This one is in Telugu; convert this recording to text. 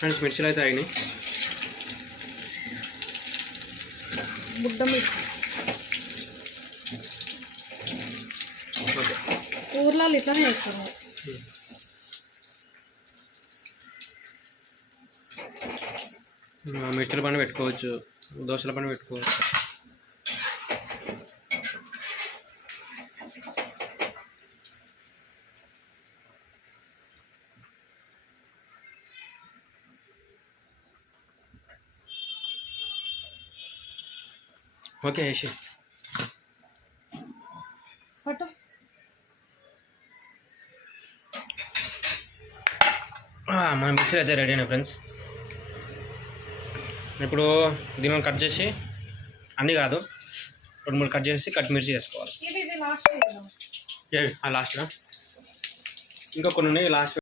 ఫ్రెండ్స్ మిర్చిలు అయితే అయినాయి. బుడ్డ మిర్చి ఓకే ఊర్లలో ఇట్లానే చేస్తారు. మిర్చిల పని పెట్టుకోవచ్చు, దోశల పని పెట్టుకోవచ్చు. ఓకే వేసి పట్టు. మన మిక్చర్ అయితే రెడీ అయినా ఫ్రెండ్స్. ఇప్పుడు దీనిని కట్ చేసి, అన్నీ కాదు 2-3 కట్ చేసి కట్ మిర్చి చేసుకోవాలి. ఇది లాస్ట్ లాస్ట్గా ఇంకా కొన్ని ఉన్నాయి లాస్ట్